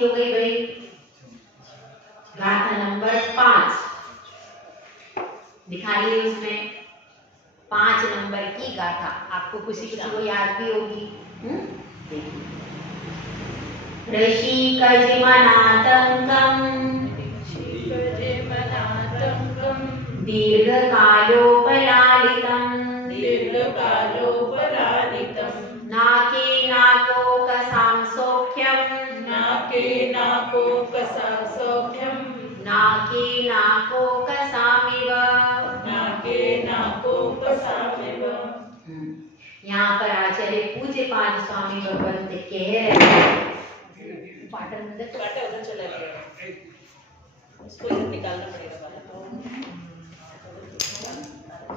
सी हो गई भाई? गाथा नंबर 5 दिखाइए, उसमें 5 नंबर की गाथा आपको किसी को याद भी होगी। देखिए, ऋषिकजिमनातंकं दीर्घकालोपलालितं नाके नाकोकसां सौख्यं नाके नाकोकसामिव। यहाँ पर आचार्य पूज्य पाद स्वामी भगवंत कह रहे हैं, पाटन उधर चला गया, उसको निकालना पड़ेगा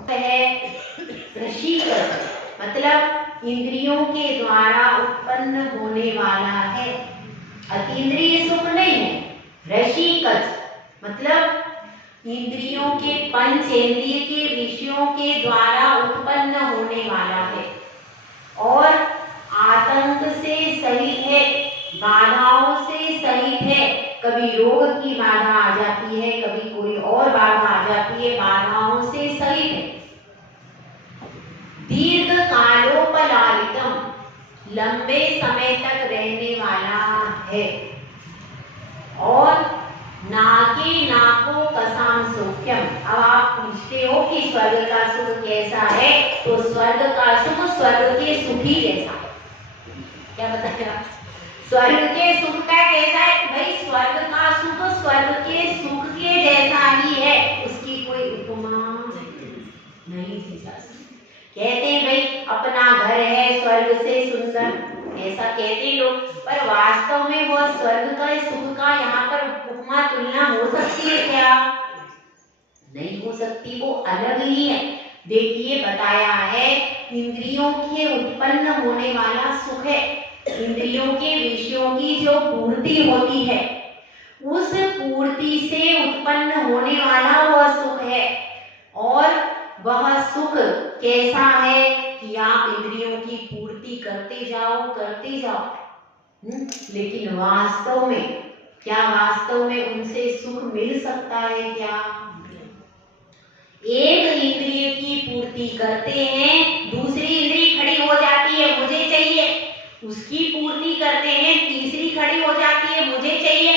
है। ऋषिकज मतलब इंद्रियों के द्वारा उत्पन्न होने वाला है, अतीन्द्रिय सुख नहीं है। ऋषिकज मतलब इंद्रियों के पंचेंद्रिय के विषयों के द्वारा उत्पन्न होने वाला है और आतंक से सहित है, बाधाओं से सहित है। कभी रोग की बाधा आ जाती है, कभी कोई और बाधा आ जाती है, बाधाओं से सहित है। दीर्घकालोपलालितम लंबे समय तक रहने वाला है और नाके नाको कसाम सौख्यम। अब आप पूछते हो कि स्वर्ग का सुख कैसा है, तो स्वर्ग का सुख स्वर्ग के सुख ही जैसा है। क्या बताया? स्वर्ग के सुख का कैसा है? भाई स्वर्ग का सुख स्वर्ग के सुख के जैसा ही है, उसकी कोई उपमा नहीं थी। कहते हैं भाई अपना घर है स्वर्ग से सुंदर, ऐसा कहते लोग, पर वास्तव में वो स्वर्ग का सुख का यहाँ पर उपमा तुलना हो सकती है क्या? नहीं हो सकती, वो अलग ही है। देखिए बताया है, इंद्रियों के उत्पन्न होने वाला सुख है, इंद्रियों के विषयों की जो पूर्ति होती है, उस पूर्ति से उत्पन्न होने वाला वह सुख है। और वह सुख कैसा है कि आप इंद्रियों की पूर्ति करते जाओ लेकिन वास्तव में क्या, वास्तव में उनसे सुख मिल सकता है क्या? एक इंद्रिय की पूर्ति करते हैं, दूसरी इंद्रिय खड़ी हो जाती है, मुझे चाहिए। उसकी पूर्ति करते हैं, तीसरी खड़ी हो जाती है, मुझे चाहिए।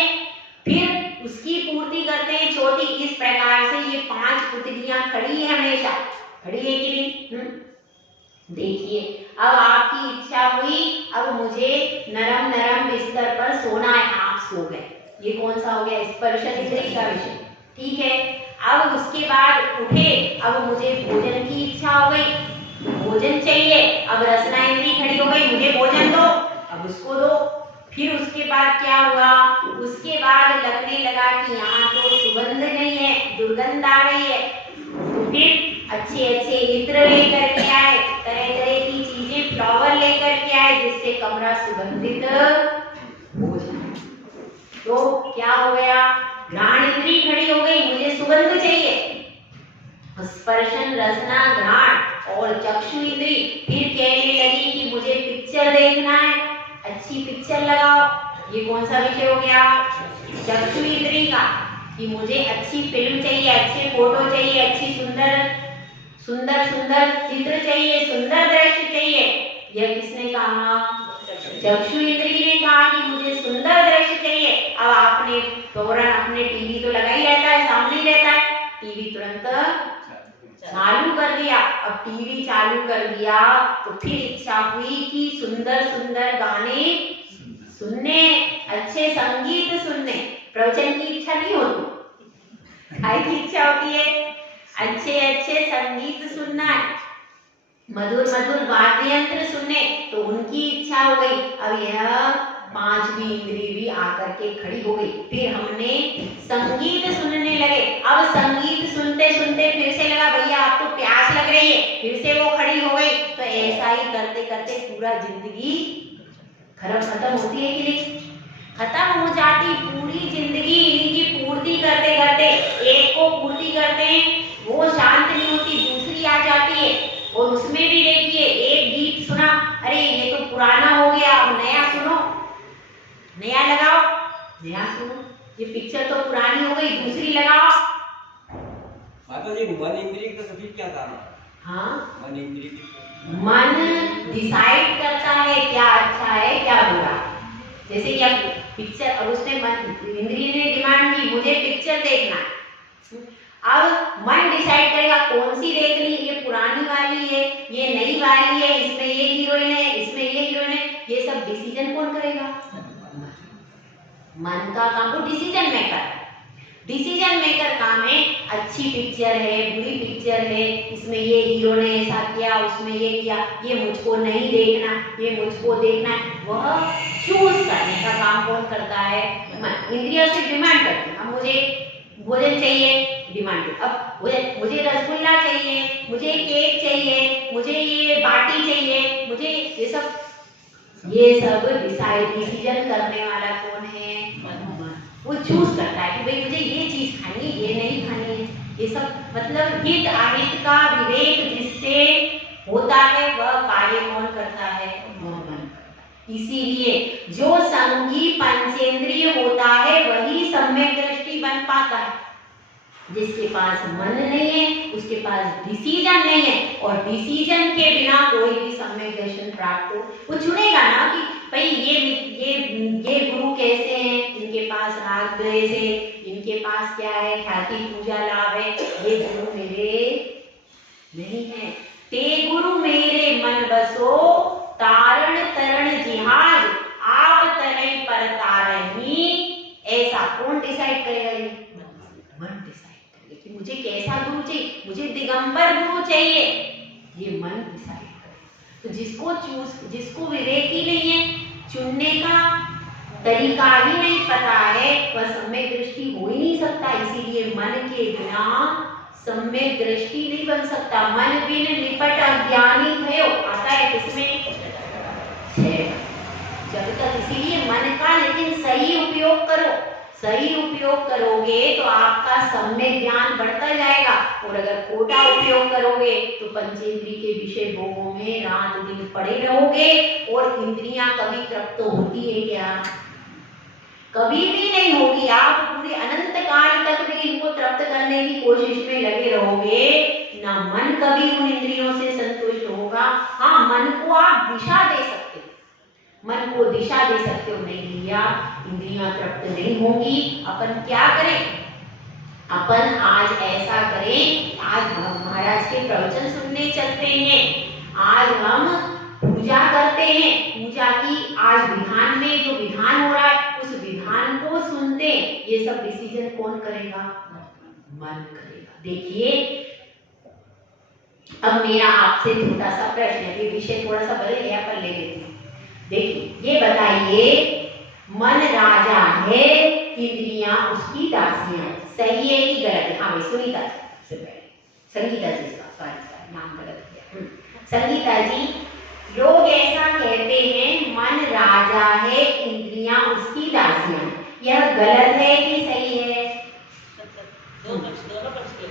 फिर उसकी पूर्ति करते हैं छोटी। इस प्रकार से ये 5 पुतलियां खड़ी है, हमेशा खड़ी है कि नहीं? देखिए, अब आपकी इच्छा हुई, अब मुझे नरम नरम बिस्तर पर सोना है, आप सो गए। ये कौन सा हो गया? स्पर्श इंद्रिय का विषय, ठीक है। अब उसके बाद उठे, अब मुझे भोजन की इच्छा हो गई, भोजन चाहिए। अब रसना इंद्रिय खड़ी हो गई, मुझे भोजन दो, अब उसको दो। फिर उसके बाद क्या हुआ? उसके बाद लगने लगा कि यहाँ तो सुगंध नहीं है, दुर्गंध आ रही है। तो फिर अच्छे अच्छे इत्र लेकर के आए, तरह तरह की चीजें, फ्लावर लेकर के आए, जिससे कमरा सुगंधित हो जाए। तो क्या हो गया? घ्राण इंद्रिय खड़ी हो गई, मुझे सुगंध चाहिए। स्पर्शन, रसना, घ्राण और चक्षु इंद्रिय फिर कहने लगी कि मुझे पिक्चर देखना है, अच्छी पिक्चर लगाओ। ये कौन सा विषय हो गया? चक्षु इंद्रिय का, कि मुझे अच्छी फिल्म चाहिए, अच्छे फोटो चाहिए, अच्छी सुंदर सुंदर सुंदर चित्र चाहिए, सुंदर दृश्य चाहिए। यह किसने कहा? चक्षु इंद्रिय ने कहा कि मुझे सुंदर दृश्य चाहिए। अब आपने फौरन अपने टीवी तो लगा ही रहता है, सामने ही रहता है, टीवी तुरंत चालू कर दिया। अब टीवी चालू कर दिया तो फिर इच्छा हुई कि सुंदर सुंदर गाने सुनने, अच्छे संगीत सुनने। प्रवचन की इच्छा नहीं होती, काय की इच्छा होती है? अच्छे अच्छे संगीत सुनना है, मधुर मधुर वाद्य यंत्र सुनने, तो उनकी इच्छा हो गई। अब यह 5वीं इंद्रिय भी आकर के खड़ी हो गई। फिर हमने संगीत सुनने लगे। अब संगीत सुनते सुनते फिर से लगा भैया आप तो प्यास लग रही है, फिर से वो खड़ी हो गई। तो ऐसा ही करते करते पूरा जिंदगी खत्म होती है कि नहीं? खत्म हो जाती पूरी जिंदगी इन्हीं की पूर्ति करते करते। एक को पूर्ति करते हैं, वो शांत नहीं होती, दूसरी आ जाती है। और उसमें भी देखिए, एक गीत सुना, अरे ये तो पुराना हो गया, अब नया सुनो, नया लगाओ। नया सुनो, ये पिक्चर तो पुरानी हो गई, दूसरी लगाओ। माता जी मन इंद्रिय का सभी क्या काम है? हाँ, मन इंद्रिय मन डिसाइड करता है क्या अच्छा है क्या बुरा। जैसे कि अब पिक्चर, अब उसने मन इंद्रिय ने डिमांड की मुझे पिक्चर देखना है, अब मन डिसाइड करेगा कौन सी देखनी, ये पुरानी वाली है, ये नई वाली है, इसमें ये हीरोइन है, इसमें ये हीरोइन है, ये सब डिसीजन कौन करेगा? मन का काम वो डिसीजन मेकर है। डिसीजन मेकर काम है, अच्छी पिक्चर है, बुरी पिक्चर है, इसमें ये हीरो ने ऐसा किया, उसमें ये किया, ये मुझको नहीं देखना, ये मुझको देखना है, वह चूज करने का काम कौन करता है? मन। इंद्रियों से डिमांड करती है, अब मुझे भोजन चाहिए, डिमांड, अब मुझे रसगुल्ला चाहिए, मुझे केक चाहिए, मुझे ये बाटी चाहिए, मुझे ये सब डिसीजन करने वाला कौन है? वो चूज करता है कि भाई मुझे ये चीज खानी है, ये नहीं खानी है। ये सब मतलब हित अहित का विवेक जिससे होता है वह कार्य कौन करता है? मन। इसीलिए जो संगी पंचेंद्रिय होता है वही सम्यक दृष्टि बन पाता है। जिसके पास मन नहीं है उसके पास डिसीजन नहीं है, और डिसीजन के बिना कोई भी सम्यक दर्शन प्राप्त हो, वो चुनेगा ना कि भाई ये गुरु कैसे हैं, इनके पास राग द्वेष है, इनके पास क्या है, ख्याति पूजा लाभ है, ये गुरु मेरे नहीं है। ते गुरु मेरे मन बसो तारण तरण जिहाज आप तरई पर तारही, ऐसा कौन डिसाइड करेगा? ये मन डिसाइड करेगा कि मुझे कैसा गुरु चाहिए, मुझे दिगंबर गुरु चाहिए, ये मन डिसाइड करे। तो जिसको विवेक ही नहीं है, चुनने का तरीका ही नहीं पता है, वह सम्यक दृष्टि हो ही नहीं सकता। इसीलिए मन के बिना सम्यक दृष्टि नहीं बन सकता। मन बिन निपट अज्ञानी भयो, आता है किसमें? जब तक, इसीलिए मन का लेकिन सही उपयोग करो। सही उपयोग करोगे तो आपका सम्यक ज्ञान बढ़ता जाएगा, और अगर खोटा उपयोग करोगे तो पंचेंद्रिय के विषय भोगों में रात दिन पड़े रहोगे, और इंद्रियां कभी तृप्त होती है क्या? कभी भी नहीं होगी। आप पूरे अनंत काल तक भी इनको तृप्त करने की कोशिश में लगे रहोगे ना, मन कभी उन इंद्रियों से संतुष्ट होगा। हाँ, मन को आप दिशा दे सकते हो, मन को दिशा दे सकते हो, नहीं लिया इंद्रियां तृप्त नहीं होंगी। अपन क्या करें? अपन आज ऐसा करें, आज हम महाराज के प्रवचन सुनने चलते हैं, आज हम पूजा करते हैं, पूजा की आज विधान में जो विधान हो रहा है उस विधान को सुनते हैं। ये सब डिसीजन कौन करेगा? मन करेगा। देखिए, अब मेरा आपसे छोटा सा प्रश्न है, ये विषय थोड़ा सा बदल गया पर ले लेते हैं। देखिए, ये बताइए, मन राजा है, इंद्रियां उसकी दासियां, सही है कि गलत है? हाँ भाई, सुनीता जी से पहले, संगीता जी का, सॉरी नाम गलत किया। संगीता जी, लोग ऐसा कहते हैं मन राजा है, इंद्रियां उसकी दासियां, यह गलत है कि सही है? दोनों पक्ष के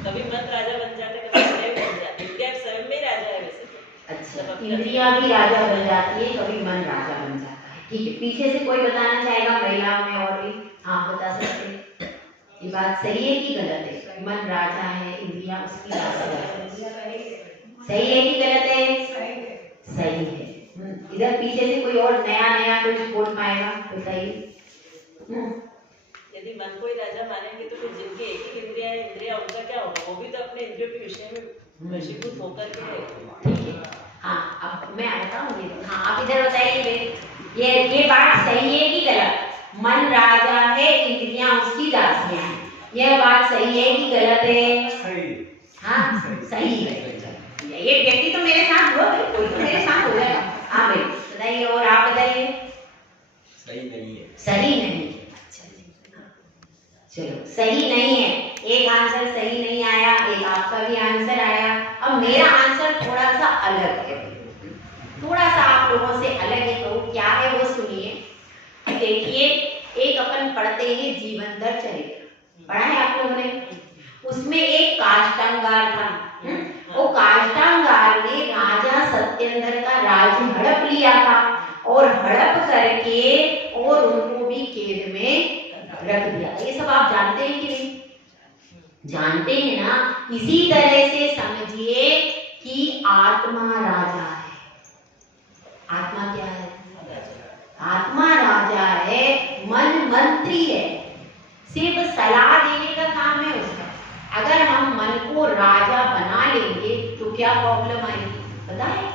कभी मन राजा बन जाता है, कभी स्वयं बन जाता है, इंद्रिया स्वयं में राजा है वैसे तो। अच्छा, इंद्रियां भी राजा बन जाती है, कभी मन राजा बन जाता है। ठीक है, पीछे से कोई बताना चाहेगा महिलाओं में? और भी आप बता सकते हैं, ये बात सही है कि गलत है? मन राजा है, इंद्रियां उसकी दासियां है, सही है कि गलत है? सही है। इधर पीछे से कोई और नया कुछ बोल पाएगा तो सही। यदि मन को ही राजा मानेंगे तो फिर जिनके एक ही इंद्रिया उनका क्या होगा? वो भी तो अपने इंद्रियों के विषय में वशीभूत होकर के। ठीक है, हाँ, अब मैं बताऊंगी। हाँ, आप इधर बताइए, ये बात सही है कि गलत? मन राजा है, इंद्रियां उसकी दासियां हैं, यह बात सही है कि गलत है? सही। हाँ, सही है। ये व्यक्ति तो मेरे साथ हो, कोई तो मेरे साथ हो जाएगा। हाँ भाई बताइए, और आप बताइए। सही नहीं है। सही नहीं है। अच्छा, चलो, सही नहीं है। एक आंसर सही नहीं आया, एक आपका भी आंसर आया। अब मेरा आंसर थोड़ा सा अलग है, थोड़ा सा आप लोगों से अलग है। तो क्या है वो सुनिए। देखिए, एक अपन पढ़ते हैं जीवन दर चरित्र, पढ़ा है आप लोगों ने? उसमें एक काष्टांगार था। वो काष्टांगार ने राजा सत्येंद्र का राज्य हड़प लिया था, और हड़प करके और उनको भी रख दिया था। ये सब आप जानते हैं कि नहीं? जानते हैं ना। इसी तरह से समझिए कि आत्मा राजा है। आत्मा क्या है? आत्मा राजा है, मन मंत्री है, सिर्फ सलाह देने का काम है उसका। अगर हम मन को राजा बना लेंगे तो क्या प्रॉब्लम आएगी पता है?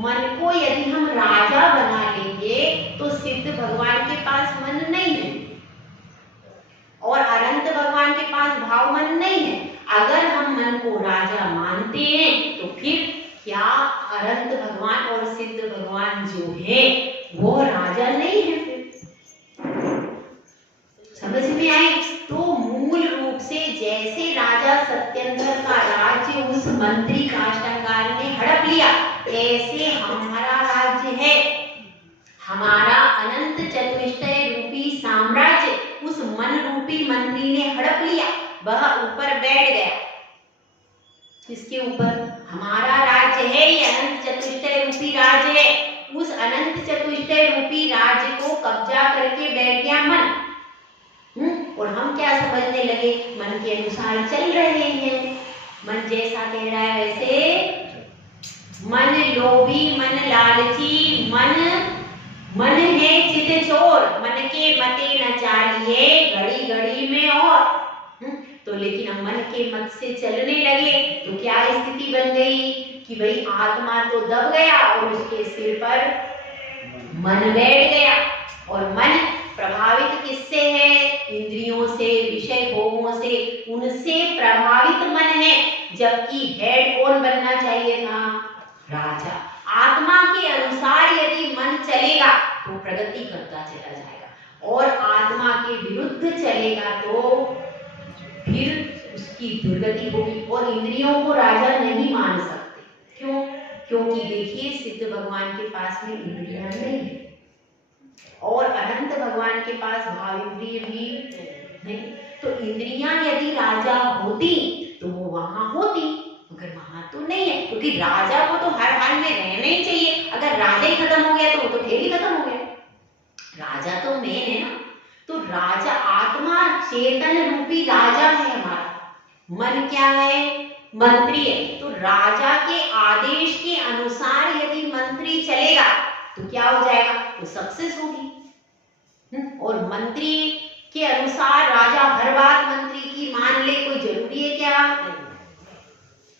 मन को यदि हम राजा बना लेंगे तो सिद्ध भगवान के पास मन नहीं है और अनंत भगवान के पास भाव मन नहीं है। अगर हम मन को राजा मानते हैं तो फिर क्या अनंत भगवान और सिद्ध भगवान जो है वो राजा नहीं है? फिर समझ में आए? तो मूल रूप से जैसे राजा सत्येंद्र का राज्य उस मंत्री काष्ठंगार ने हड़प लिया, ऐसे हमारा राज्य है, हमारा अनंत चतुष्टय रूपी साम्राज्य उस मन रूपी मंत्री ने हड़प लिया। वह ऊपर बैठ गया। किसके ऊपर? हमारा राज्य है, ये अनंत चतुष्टय रूपी राज्य है। उस अनंत चतुष्टय रूपी राज्य को कब्जा करके बैठ गया मन। और हम क्या समझने लगे? मन के अनुसार चल रहे हैं। मन जैसा कह रहा है वैसे। मन लोभी, मन लालची, मन है चित चोर, मन के मते न चालिए घड़ी घड़ी में और। तो लेकिन हम मन के मत से चलने लगे तो क्या स्थिति बन गई कि भाई आत्मा तो दब गया और उसके सिर पर मन बैठ गया। और मन प्रभावित किससे है? इंद्रियों से, विषय भोगों से, उनसे प्रभावित मन है। जबकि हेड कौन बनना चाहिए था? राजा। आत्मा के अनुसार यदि मन चलेगा तो प्रगति करता चला जाएगा और आत्मा के विरुद्ध चलेगा तो फिर उसकी दुर्गति होगी। और इंद्रियों को राजा नहीं मान सकते। क्यों? क्योंकि देखिए सिद्ध भगवान के पास में इंद्रियां नहीं है और अनंत भगवान के पास भाव इंद्रिय भी नहीं। तो इंद्रियां यदि राजा होती तो वो वहां होती, मगर वहां तो नहीं है। क्योंकि राजा को तो हर हाल में रहना ही चाहिए। अगर राजा ही खत्म हो गया तो वो तो खेल ही खत्म हो गया। राजा तो मेन है ना। तो राजा आत्मा चेतन रूपी राजा है हमारा। मन क्या है? मंत्री है। तो राजा के आदेश के अनुसार यदि मंत्री चलेगा तो क्या हो जाएगा? तो सक्सेस होगी। और मंत्री के अनुसार राजा हर बात मंत्री की मान ले, कोई जरूरी है क्या?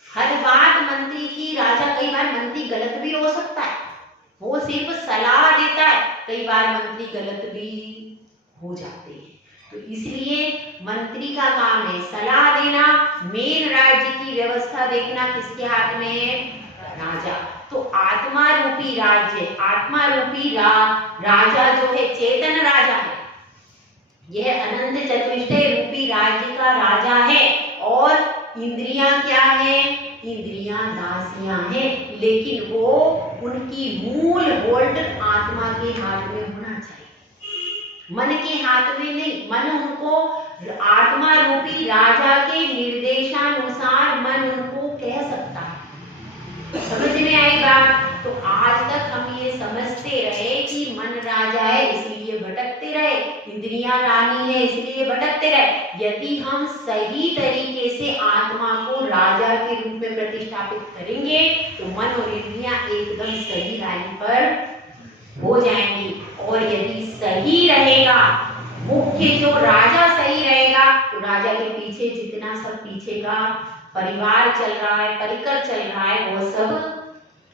हर बात मंत्री की राजा, कई बार मंत्री गलत भी हो सकता है, वो सिर्फ सलाह देता है। कई बार मंत्री गलत भी हो जाते हैं। तो इसलिए मंत्री का काम है सलाह देना। मेन राज्य की व्यवस्था देखना किसके हाथ में है? राजा। तो आत्मा रूपी राज्य, आत्मा रूपी राजा जो है चेतन राजा है, यह अनंत चतुष्टय रूपी राज्य का राजा है। और इंद्रियां क्या है? इंद्रियां दासियां हैं, लेकिन वो उनकी मूल होल्ड आत्मा के हाथ में होना चाहिए, मन के हाथ में नहीं। मन उनको आत्मा रूपी राजा के निर्देशानुसार मन उनको कह सकता है। समझ में आई बात? तो आज तक हम ये समझते रहे कि मन राजा है इसलिए भटकते रहे, इंद्रियां रानी है इसलिए भटकते रहे। यदि हम सही तरीके से आत्मा को राजा के रूप में प्रतिष्ठापित करेंगे तो मन और इंद्रियां एकदम सही लाइन पर हो जाएंगी। और यदि सही रहेगा, मुख्य जो राजा सही रहेगा, तो राजा के पीछे जितना सब पीछे का परिवार चल रहा है, परिकर चल रहा है, वो सब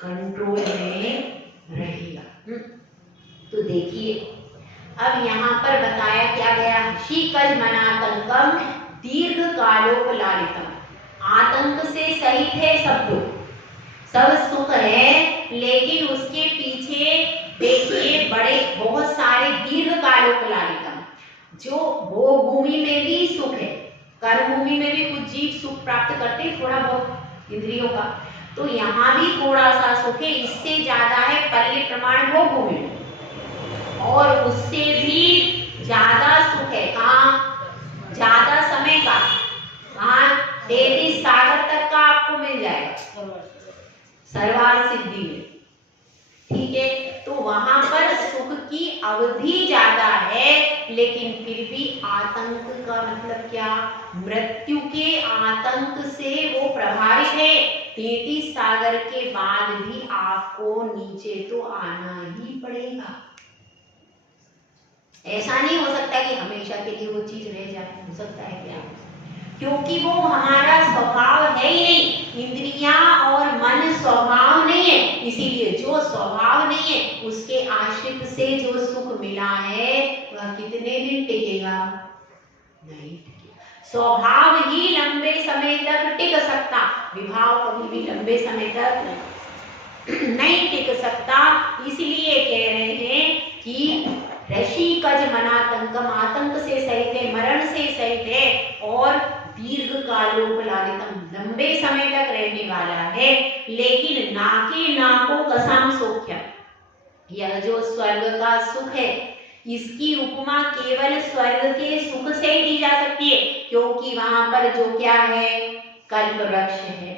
कंट्रोल में रहेगा। तो देखिए अब यहाँ पर बताया क्या गया? शीकज मनातंकम दीर्घ कालोपलालितम। आतंक से सहित है सब कुछ, सब सुख है, लेकिन उसके पीछे देखिए बड़े बहुत सारे दीर्घ कालोपलालितम। जो भोग भूमि में भी सुख है, कर्म भूमि में भी कुछ जीव सुख प्राप्त करते हैं थोड़ा बहुत इंद्रियों का, तो यहाँ भी थोड़ा सा सुख है। इससे ज्यादा है पल्ले प्रमाण भोग भूमि, और उससे भी ज्यादा सुख है कहाँ? ज्यादा समय का, कहाँ? 33 सागर तक का आपको मिल जाएगा सर्वार सिद्धि में। ठीक है, तो वहां पर सुख की अवधि ज्यादा है, लेकिन फिर भी आतंक का मतलब क्या, मृत्यु के आतंक से वो प्रभावित है। 33 सागर के बाद भी आपको नीचे तो आना ही पड़ेगा। ऐसा नहीं हो सकता कि हमेशा के लिए वो चीज रह जाए, हो सकता है क्या, क्योंकि वो हमारा स्वभाव है ही नहीं, इंद्रियां और मन स्वभाव नहीं है। इसीलिए जो स्वभाव नहीं है उसके आश्रित से जो सुख मिला है वह कितने दिन टिकेगा, नहीं टिकेगा। स्वभाव ही लंबे समय तक टिक सकता, विभाव कभी भी लंबे समय तक नहीं टिक सकता। इसलिए कह रहे हैं कि ऋषि कज मनातंकम, आतंक से सहित है, मरण से सहित है, और दीर्घ कालोपलालितम, लंबे समय तक रहने वाला है। लेकिन नाके नाको कसाम सौख्यम, यह जो स्वर्ग का सुख है इसकी उपमा केवल स्वर्ग के सुख से ही दी जा सकती है, क्योंकि वहां पर जो क्या है, कल्प वृक्ष है,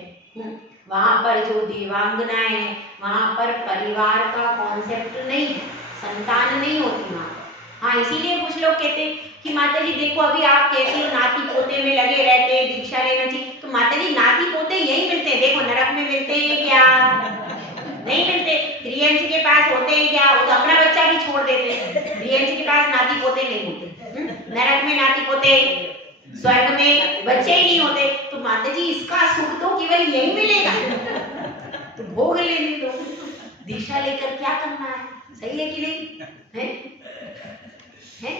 वहां पर जो देवांगनाएं हैं, वहां पर परिवार का कॉन्सेप्ट नहीं है, संतान नहीं होती वहां। हाँ, इसीलिए कुछ लोग कहते हैं कि माता जी देखो अभी आप कहती हो नाती पोते में लगे रहते हैं, दीक्षा लेना चाहिए, तो माता जी नाती पोते यही मिलते हैं, देखो नरक में मिलते हैं क्या, नहीं मिलते। त्रियंश के पास होते हैं क्या, वो तो अपना बच्चा भी छोड़ देते हैं, त्रियंश के पास नाती पोते नहीं होते। नरक में नाती पोते, स्वर्ग में बच्चे ही नहीं होते। तो माता जी इसका सुख तो केवल यही मिलेगा, तो भोग लेने दो, दीक्षा लेकर क्या करना है, सही है कि नहीं है?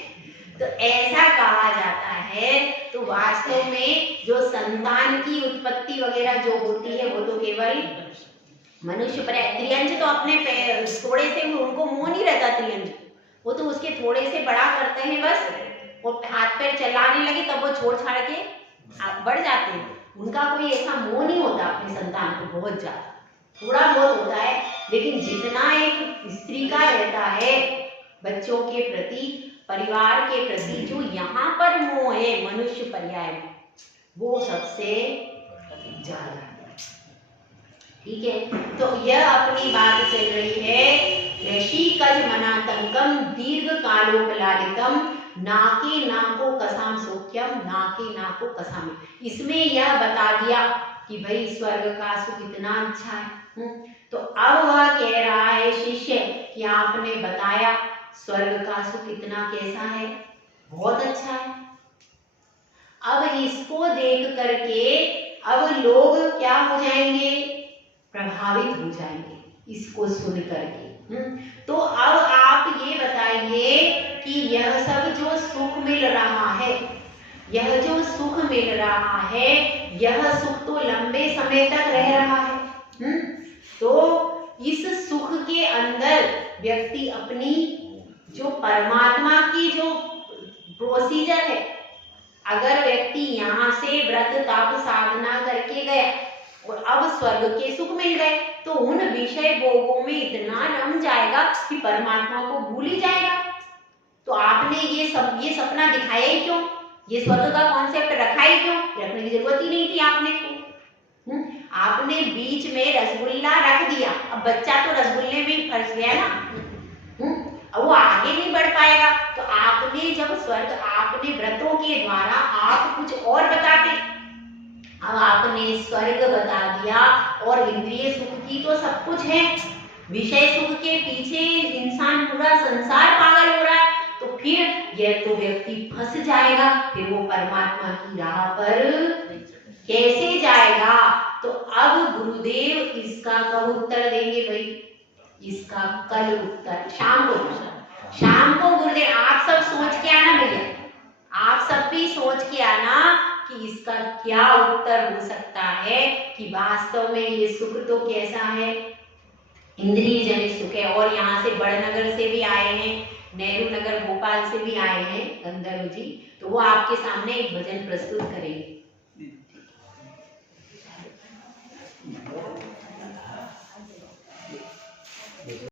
तो ऐसा कहा जाता है। तो वास्तव में जो संतान की उत्पत्ति वगैरह जो होती है वो तो केवल मनुष्य पर है। त्रियंश तो अपने थोड़े से, उनको मुंह नहीं रहता त्रियंश, वो तो उसके थोड़े से बड़ा करते हैं बस, और हाथ पैर चलाने लगे तब वो छोड़ छाड़ के बढ़ जाते हैं। उनका कोई ऐसा मोह नहीं होता अपने संतान को, बहुत ज्यादा, थोड़ा बहुत होता है, लेकिन जितना एक स्त्री का रहता है बच्चों के प्रति, परिवार के प्रति जो यहाँ पर मोह है मनुष्य पर्याय में, वो सबसे ज्यादा है। ठीक है, तो यह अपनी बात चल रही है, ऋषि कज मनातंकम दीर्घ कालोपलालितम नाके नाको कसाम सौख्यम, नाके नाको कसाम। इसमें यह बता दिया कि भाई स्वर्ग का सुख इतना अच्छा है। तो अब वह कह रहा है शिष्य कि आपने बताया स्वर्ग का सुख इतना कैसा है, बहुत अच्छा है। अब इसको देख करके अब लोग क्या हो जाएंगे, प्रभावित हो जाएंगे इसको सुन करके। तो अब आप ये बताइए कि यह सब जो सुख मिल रहा है, यह जो सुख मिल रहा है, यह सुख तो लंबे समय तक रह रहा है। तो इस सुख के अंदर व्यक्ति अपनी जो परमात्मा की जो प्रोसीजर है, अगर व्यक्ति यहाँ से व्रत तप साधना करके गया और अब स्वर्ग के सुख मिल गए, तो उन विषय भोगों में इतना रम जाएगा कि परमात्मा को भूल ही जाएगा। तो आपने ये सपना दिखाया ही क्यों, ये स्वर्ग का कॉन्सेप्ट रखा ही क्यों, रखने की जरूरत ही नहीं थी आपने को। आपने बीच में रसगुल्ला रख दिया, अब बच्चा तो रसगुल्ले में ही फंस गया ना, अब वो आगे नहीं बढ़ पाएगा। तो आपने जब स्वर्ग, आपने व्रतों के द्वारा आप कुछ और बताते, अब आपने स्वर्ग बता दिया, और इंद्रिय सुख की तो सब कुछ है, विषय सुख के पीछे इंसान पूरा संसार पागल हो रहा है, तो फिर यह तो व्यक्ति फंस जाएगा, फिर वो परमात्मा की राह पर कैसे जाएगा। तो अब गुरुदेव इसका कब उत्तर देंगे भाई, इसका कल उत्तर शाम को गुरुदेव, आप सब सोच के आना भैया, आप सब भी सोच के आना कि इसका क्या उत्तर हो सकता है, कि वास्तव में ये सुख तो कैसा है, इंद्रिय जनित सुख है। और यहाँ से बड़नगर से भी आए हैं, नेहरू नगर भोपाल से भी आए हैं गंधर्व जी, तो वो आपके सामने एक भजन प्रस्तुत करेंगे।